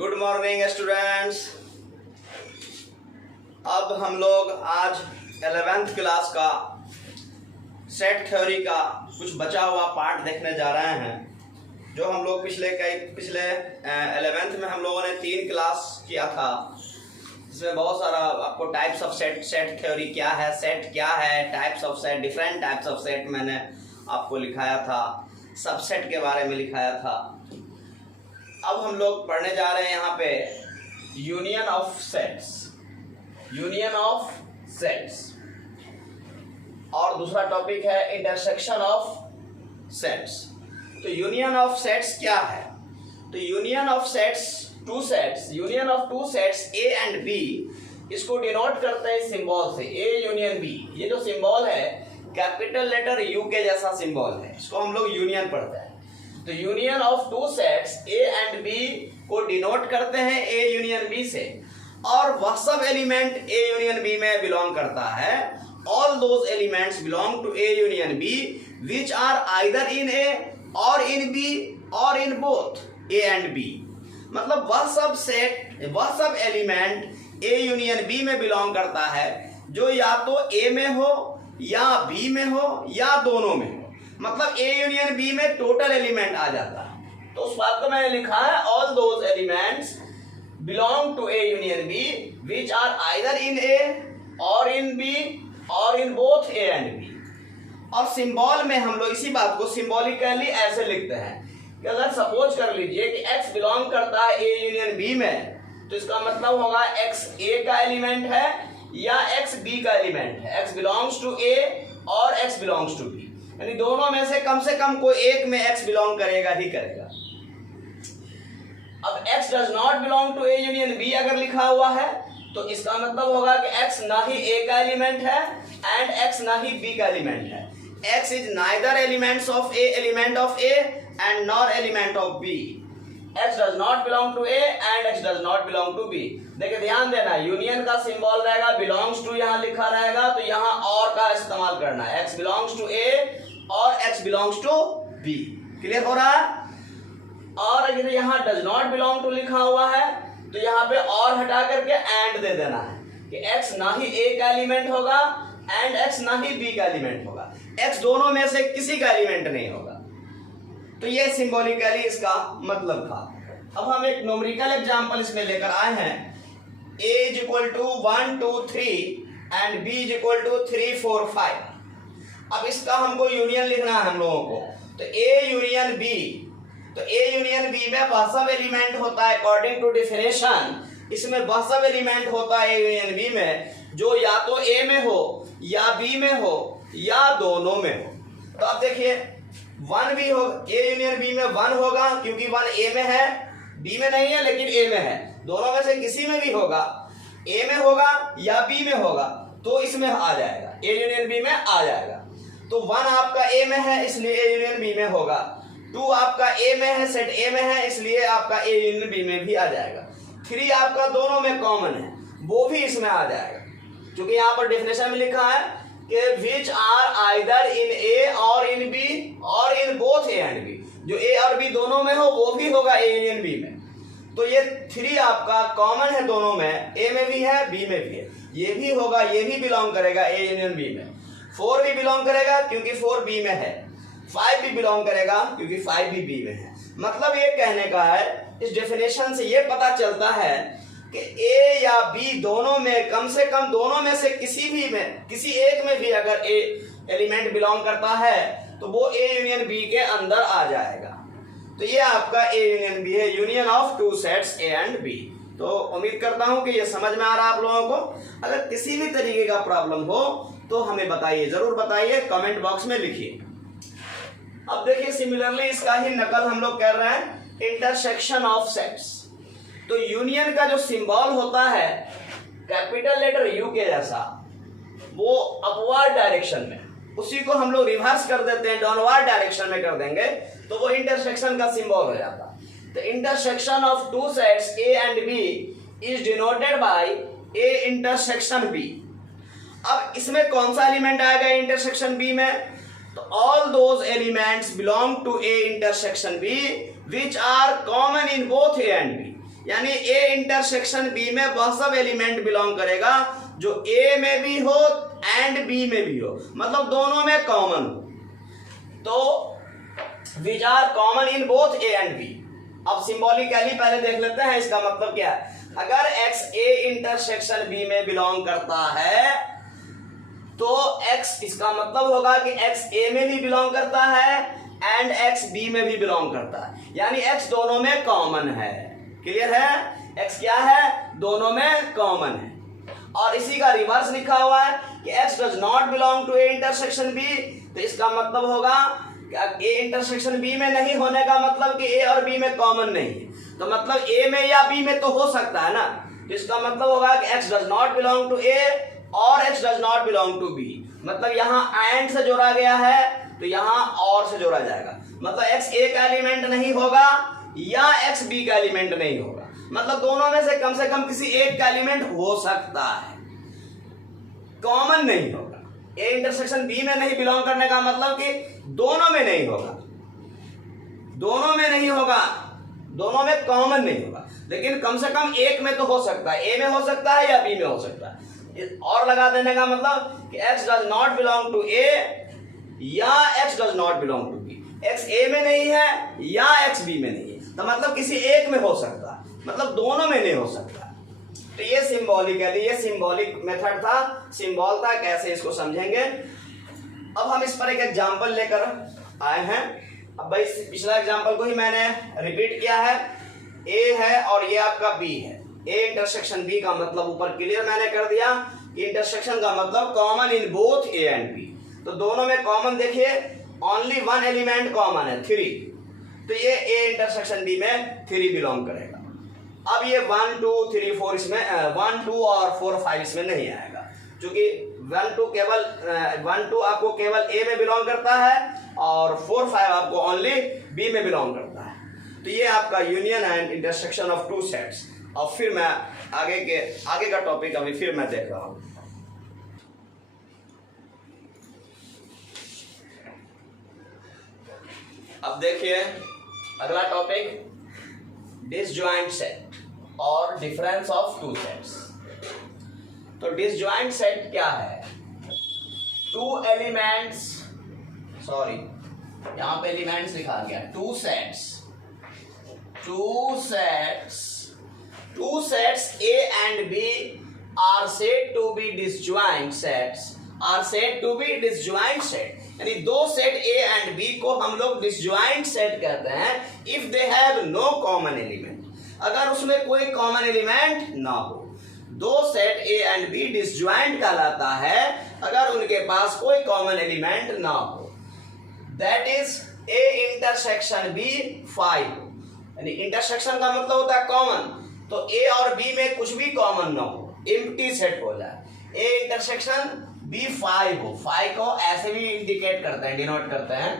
Good morning students. अब हम लोग आज 11th क्लास का सेट थ्योरी का कुछ बचा हुआ पार्ट देखने जा रहे हैं। जो हम लोग पिछले 11th में हम लोगों ने 3 क्लास किया था, इसमें बहुत सारा आपको टाइप्स ऑफ सेट थ्योरी क्या है, सेट क्या है, types of set, different types of set मैंने आपको लिखाया था, सबसेट के बारे में लिखाया था। अब हम लोग पढ़ने जा रहे हैं यहाँ पे union of sets, union of sets, और दूसरा टॉपिक है इंटरसेक्शन ऑफ सेट्स। तो यूनियन ऑफ सेट्स क्या है? तो union of sets, two sets, union of two sets A and B, इसको डिनोट करते हैं सिंबल से, ए यूनियन बी। ये जो सिंबल है कैपिटल लेटर यू के जैसा सिंबल है, इसको हम लोग यूनियन पढ़ते हैं। तो union of two sets A and B को डिनोट करते हैं ए यूनियन बी से, और वह सब एलिमेंट ए यूनियन बी में बिलोंग करता है। All those elements belong to A union B which are either in A or in B or in both A and B. मतलब वह सब एलिमेंट ए यूनियन बी में belong करता है जो या तो ए में हो या बी में हो या दोनों में हो। मतलब ए यूनियन बी में टोटल एलिमेंट आ जाता है। तो उस बात को मैंने लिखा है all those elements belong to A union B which are either in A or in B or in both A and B. और सिंबल में हम लोग इसी बात को सिंबॉलिकली ऐसे लिखते हैं कि अगर सपोज कर लीजिए कि x बिलोंग करता है ए यूनियन बी में, तो इसका मतलब होगा x a का एलिमेंट है या x b का एलिमेंट है। x बिलोंग्स टू a और x बिलोंग्स टू b, यानी दोनों में से कम कोई एक में x बिलोंग करेगा ही करेगा। अब x does not belong to A union b अगर लिखा हुआ है तो इसका मतलब होगा कि x ना ही a का एलिमेंट है एंड x ना ही b का एलिमेंट है। x is neither elements of a, element of a and nor element of b। x does not belong to a and x does not belong to b। देखिए ध्यान देना, union का symbol रहेगा belongs to, यहाँ लिखा रहेगा तो यहाँ और का इस्तेमाल करना है। x बिलोंग्स टू a और x belongs to b। Clear हो रहा है? और अगर यहाँ डज नॉट बिलोंग टू लिखा हुआ है तो यहाँ पे और हटा करके एंड दे देना है कि x ना ही a का एलिमेंट होगा एंड x ना ही b का एलिमेंट होगा। x दोनों में से किसी का एलिमेंट नहीं होगा। तो ये सिंबॉलिकली इसका मतलब था। अब हम एक न्यूमेरिकल एग्जांपल इसमें लेकर आए हैं। a is equal to 1 2 3 and b is equal to 3 4 5। अब इसका हमको यूनियन लिखना है हम लोगों को। तो a यूनियन b, तो a यूनियन b में वह सब एलिमेंट होता है अकॉर्डिंग टू डेफिनेशन, इसमें वह सब एलिमेंट होता है a यूनियन b में जो या तो a में हो या b में हो या दोनों में हो। तो अब देखिए 1 भी हो, a यूनियन b में 1 होगा क्योंकि 1 a में है, b में नहीं है लेकिन a में है। दोनों में से किसी में भी होगा, a में होगा या b में होगा तो इसमें आ जाएगा, a यूनियन b में आ जाएगा। तो 1 आपका a में है इसलिए a यूनियन b में होगा, 2 आपका a में है, सेट a में है इसलिए आपका a यूनियन b में भी आ जाएगा, 3 आपका दोनों में कॉमन है वो भी इसमें आ जाएगा। क्योंकि यहाँ पर डेफिनेशन में लिखा है कि which are either in a और इन b और in both a and b, जो a और b दोनों में हो वो भी होगा a यूनियन b में। तो ये 3 आपका कॉमन है दोनों में, a में भी है b में भी है, ये भी होगा, ये भी बिलोंग करेगा a यूनियन b में। 4 भी बिलोंग करेगा क्योंकि 4 b में है, 5 भी बिलोंग करेगा क्योंकि 5 भी b में है। मतलब ये कहने का है, इस डेफिनेशन से ये पता चलता है कि a या b दोनों में, कम से कम दोनों में से किसी एक में भी अगर a एलिमेंट बिलोंग करता है तो वो a यूनियन b के अंदर आ जाएगा। तो ये आपका a यूनियन b है, union of two sets a and b। तो उम्मीद करता हूं कि ये समझ में आ रहा है आप लोगों को। अगर किसी भी तरीके का प्रॉब्लम हो तो हमें बताइए, जरूर बताइए, कमेंट बॉक्स में लिखिए। अब देखिए सिमिलरली इसका ही नकल हम लोग कर रहे हैं इंटरसेक्शन ऑफ सेट्स। तो यूनियन का जो सिंबल होता है कैपिटल लेटर यू के जैसा, वो अपवर्ड डायरेक्शन में, उसी को हम लोग रिवर्स कर देते हैं, डाउनवर्ड डायरेक्शन में कर देंगे तो वो इंटरसेक्शन का सिंबल हो जाता। तो intersection of two sets A and B is denoted by A intersection B. अब इसमें कौन सा एलिमेंट आएगा इंटरसेक्शन बी में? तो all those elements belong to A intersection B which are common in both A and B. यानी A intersection B में वह सब एलिमेंट बिलोंग करेगा जो ए में भी हो एंड बी में भी हो, मतलब दोनों में कॉमन हो। तो which are common in both A and B. अब सिंबॉलिकली पहले देख लेते हैं इसका मतलब क्या है। अगर एक्स ए इंटरसेक्शन बी में बिलोंग करता है तो एक्स, इसका मतलब होगा कि एक्स ए में भी बिलोंग करता है एंड एक्स बी में भी बिलोंग करता है, यानी एक्स दोनों में कॉमन है। क्लियर है? एक्स क्या है? दोनों में कॉमन है। और इसी का रिवर्स लिखा हुआ है कि x does not belong to A intersection B, तो इसका मतलब होगा कि ए इंटरसेक्शन बी में नहीं होने का मतलब कि ए और बी में कॉमन नहीं है, तो मतलब ए में या बी में तो हो सकता है ना, तो इसका मतलब होगा कि x does not belong to A और x does not belong to B. मतलब यहाँ एंड से जोड़ा गया है तो यहाँ और से जोड़ा जाएगा, मतलब एक्स ए का एलिमेंट नहीं होगा या एक्स बी का एलिमेंट नहीं होगा, मतलब दोनों में से कम किसी एक का एलिमेंट हो सकता है, कॉमन नहीं होगा। ए इंटरसेक्शन बी में नहीं बिलोंग करने का मतलब कि दोनों में नहीं होगा, दोनों में नहीं होगा, दोनों में कॉमन नहीं होगा, लेकिन कम से कम एक में तो हो सकता है, ए में हो सकता है या बी में हो सकता है। और लगा देने का मतलब कि x does not belong to A या x does not belong to B, x A में नहीं है या x बी में नहीं है, तो मतलब किसी एक में हो सकता है, मतलब दोनों में नहीं हो सकता। तो ये सिंबॉलिकली, ये सिंबॉलिक मेथड था, सिंबल था, कैसे इसको समझेंगे। अब हम इस पर एक एग्जांपल लेकर आए हैं। अब भाई पिछला एग्जांपल को ही मैंने रिपीट किया है। ए है और ये आपका बी है, ए इंटरसेक्शन बी का मतलब ऊपर क्लियर मैंने कर दिया कि इंटरसेक्शन का मतलब common in both A and B, तो दोनों में कॉमन देखिए ओनली वन एलिमेंट कॉमन है 3, तो ये ए इंटरसेक्शन बी में 3 बिलोंग करेगा। अब ये 1 2 3 4 इसमें 1 2 और 4 5 इसमें नहीं आएगा, क्योंकि 1 2 केवल 1 2 आपको केवल ए में बिलोंग करता है और 4 5 आपको ओनली बी में बिलोंग करता है। तो ये आपका union and intersection of two sets. और फिर मैं आगे का टॉपिक अभी फिर मैं देख रहा हूं। अब देखिए अगला टॉपिक, डिसजॉइंट सेट और डिफरेंस ऑफ टू सेट्स। तो डिसजॉइंट सेट क्या है? टू एलिमेंट्स, सॉरी यहां पे एलिमेंट्स लिखा गया, to sets A and B are said to be disjoint sets, यानी दो सेट A and B को हम लोग डिसजॉइंट सेट कहते हैं if they have no common element, अगर उसमें कोई कॉमन एलिमेंट ना हो। दो set A and B disjoint कहलाता है अगर उनके पास कोई कॉमन एलिमेंट ना हो। That is A intersection B 5, यानी इंटरसेक्शन का मतलब होता है कॉमन, तो ए और बी में कुछ भी कॉमन ना हो, एम्प्टी सेट हो जाए। ए इंटरसेक्शन बी 5 हो, 5 को ऐसे भी इंडिकेट करते हैं, डिनोट करते हैं,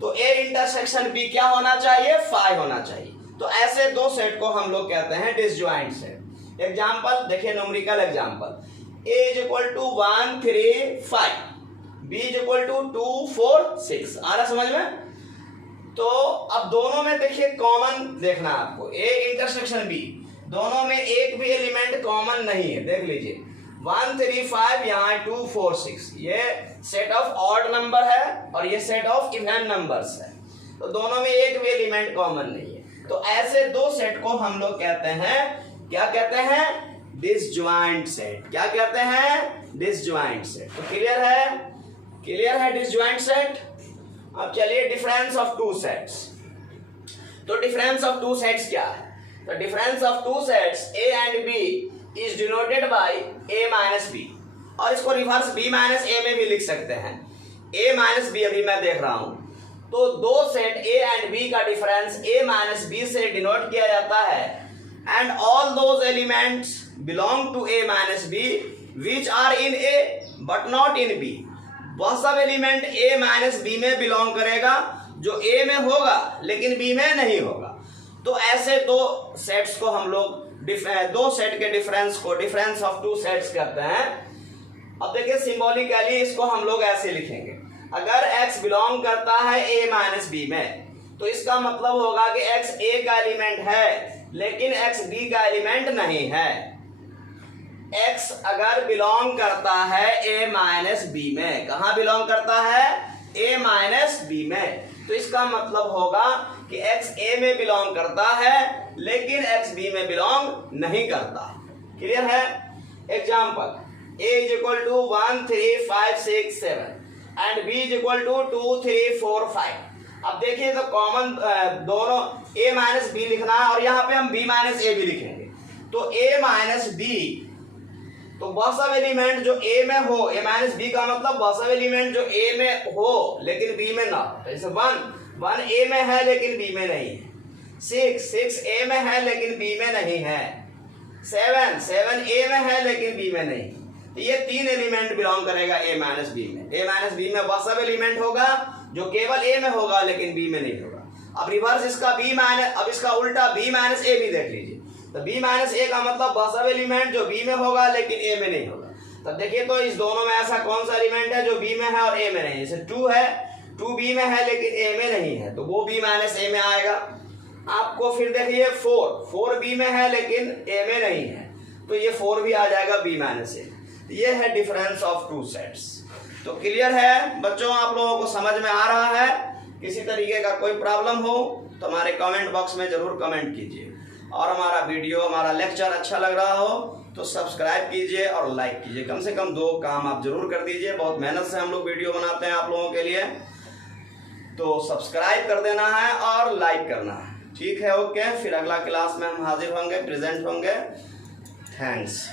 तो ए इंटरसेक्शन बी क्या होना चाहिए? 5 होना चाहिए। तो ऐसे दो सेट को हम लोग कहते हैं डिसजॉइंट सेट। एग्जांपल देखिए, numerical example, a is equal to 1 3 5, b is equal to 2 4 6। आ रहा समझ में? तो अब दोनों में देखिए कॉमन देखना है आपको, ए इंटरसेक्शन बी, दोनों में एक भी एलिमेंट कॉमन नहीं है। देख लीजिए 1 3 5, यहाँ 2 4 6, ये सेट ऑफ ऑड नंबर है और ये सेट ऑफ इवन नंबर्स है, तो दोनों में एक भी एलिमेंट कॉमन नहीं है। तो ऐसे दो सेट को हम लोग कहते हैं, क्या कहते हैं? Disjoint set. क्या कहते हैं? Disjoint set. तो क्लियर है? क्लियर है डिसजॉइंट सेट। अब चलिए डिफरेंस ऑफ टू सेट्स। तो डिफरेंस ऑफ टू सेट्स क्या है? तो difference of two sets A and B is denoted bye A minus B, और इसको रिवर्स B माइनस A में भी लिख सकते हैं। A माइनस B अभी मैं देख रहा हूं, तो दो सेट A एंड B का डिफरेंस A माइनस B से डिनोट किया जाता है, and all those elements belong to A minus B which are in A but not in B। वह सब एलिमेंट A माइनस B में बिलोंग करेगा जो A में होगा लेकिन B में नहीं होगा। तो ऐसे दो सेट्स को हम लोग दो सेट के डिफरेंस को डिफरेंस ऑफ टू सेट्स कहते हैं। अब देखिए सिंबॉलिकली इसको हम लोग ऐसे लिखेंगे, अगर x बिलोंग करता है A माइनस B में, तो इसका मतलब होगा कि x A का एलिमेंट है लेकिन x b का एलिमेंट नहीं है। x अगर बिलोंग करता है a माइनस बी में, कहाँ बिलोंग करता है? a माइनस बी में, तो इसका मतलब होगा कि x a में बिलोंग करता है लेकिन x b में बिलोंग नहीं करता। क्लियर है? Example, a is equal to 1 3 5 6 7 and b is equal to 2 3 4 5। अब देखिए तो कॉमन दोनों a माइनस बी लिखना है और यहाँ पे हम b माइनस ए भी लिखेंगे। तो a माइनस बी, तो वह सब एलिमेंट जो a में हो, a माइनस बी का मतलब वह सब एलिमेंट जो a में हो लेकिन b में ना हो। जैसे 1 a में है लेकिन b में नहीं है, 6 a में है लेकिन b में नहीं है, 7 a में है लेकिन b में नहीं। तो ये तीन एलिमेंट बिलोंग करेगा a माइनस बी में। a माइनस बी में वह सब एलिमेंट होगा जो केवल a में होगा लेकिन b में नहीं होगा। अब रिवर्स इसका b माइनस, अब इसका उल्टा b माइनस ए भी देख लीजिए। तो b माइनस ए का मतलब वह सब एलिमेंट जो b में होगा लेकिन a में नहीं होगा। तो देखिए तो इस दोनों में ऐसा कौन सा एलिमेंट है जो b में है और a में नहीं? जैसे 2 है, 2 b में है लेकिन a में नहीं है, तो वो b माइनस ए में आएगा। आपको फिर देखिए 4 b में है लेकिन a में नहीं है, तो ये 4 भी आ जाएगा b माइनस ए। ये है डिफरेंस ऑफ टू सेट्स। तो क्लियर है बच्चों, आप लोगों को समझ में आ रहा है? किसी तरीके का कोई प्रॉब्लम हो तो हमारे कमेंट बॉक्स में जरूर कमेंट कीजिए, और हमारा वीडियो, हमारा लेक्चर अच्छा लग रहा हो तो सब्सक्राइब कीजिए और लाइक कीजिए। कम से कम 2 काम आप जरूर कर दीजिए, बहुत मेहनत से हम लोग वीडियो बनाते हैं आप लोगों के लिए। तो सब्सक्राइब कर देना है और लाइक करना है। ठीक है, ओके। फिर अगला क्लास में हम हाजिर होंगे, प्रेजेंट होंगे। थैंक्स।